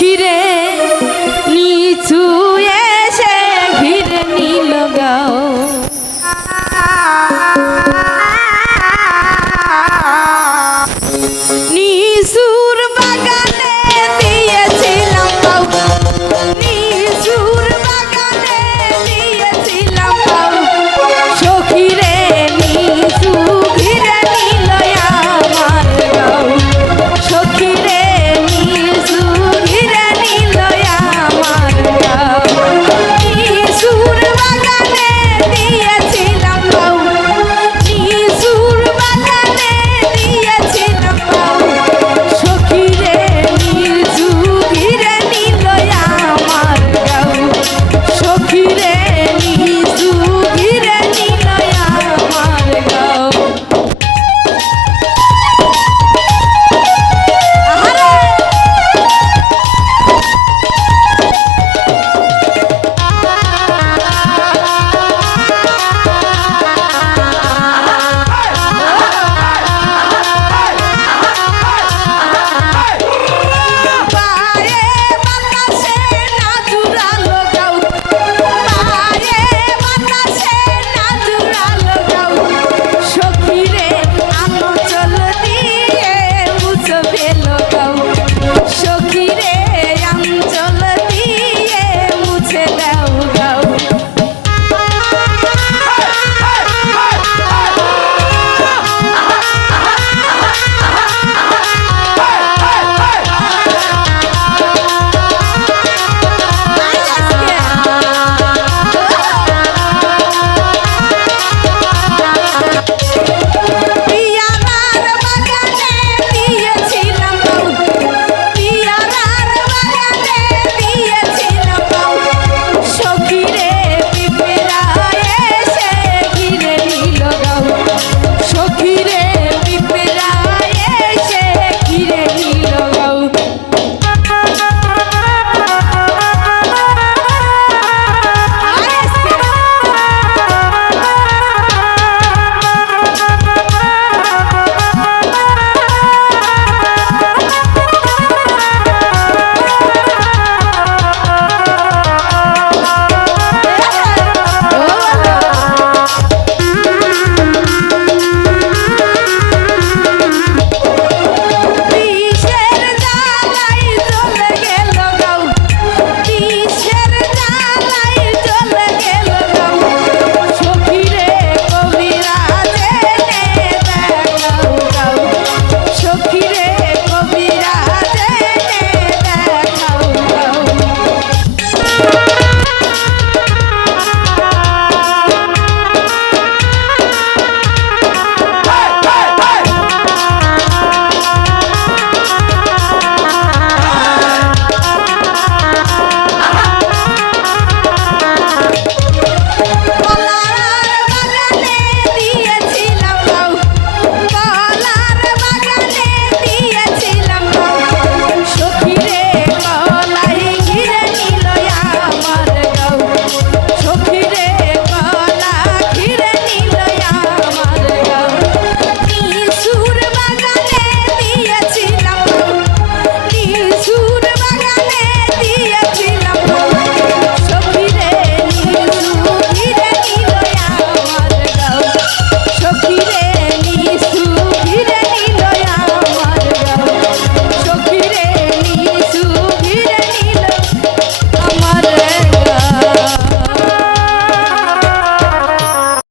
ফিরে নিচু